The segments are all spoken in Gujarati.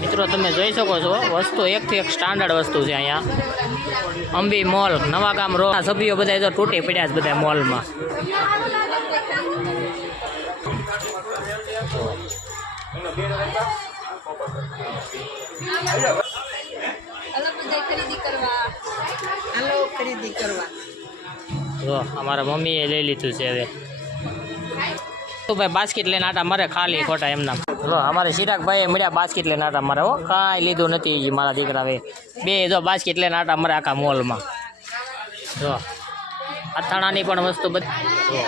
મિત્રો તમે જોઈ શકો છો વસ્તુ એકથી એક સ્ટાન્ડર્ડ વસ્તુ છે અહીંયા અંબી મોલ નવાગામ રોડ સભ્યો બધા તો તૂટી પડ્યા છે બધા મોલમાં જો અમારા મમ્મીએ લઈ લીધું છે હવે તો ભાઈ બાસ્કેટ લઈને આટા મારે ખાલી ખોટા એમના જો અમારે ચિરાગભાઈએ મળ્યા બાસ્કેટ લઈને આટા મારે હો કાંઈ લીધું નથી મારા દીકરા હવે બે જો બાસ્કેટ લઈને આટા મારે આખા મોલમાં જો અથાણાની પણ વસ્તુ બધી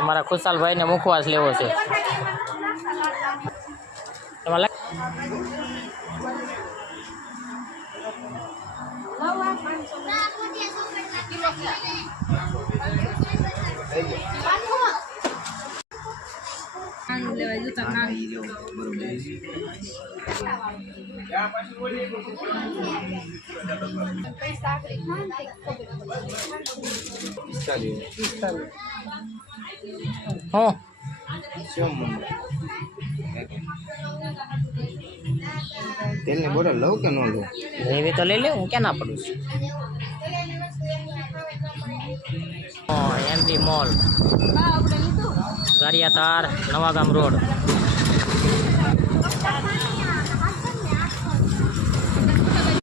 અમારા ખુશાલભાઈને મુખવાસ લેવો છે તમારે તેલની બોટલ લઉં કે ન લઉં? એવી તો લઈ લે હું ક્યાં ના પડું છું એમપી મોલ ગારિયા તાર નવાગામ રોડ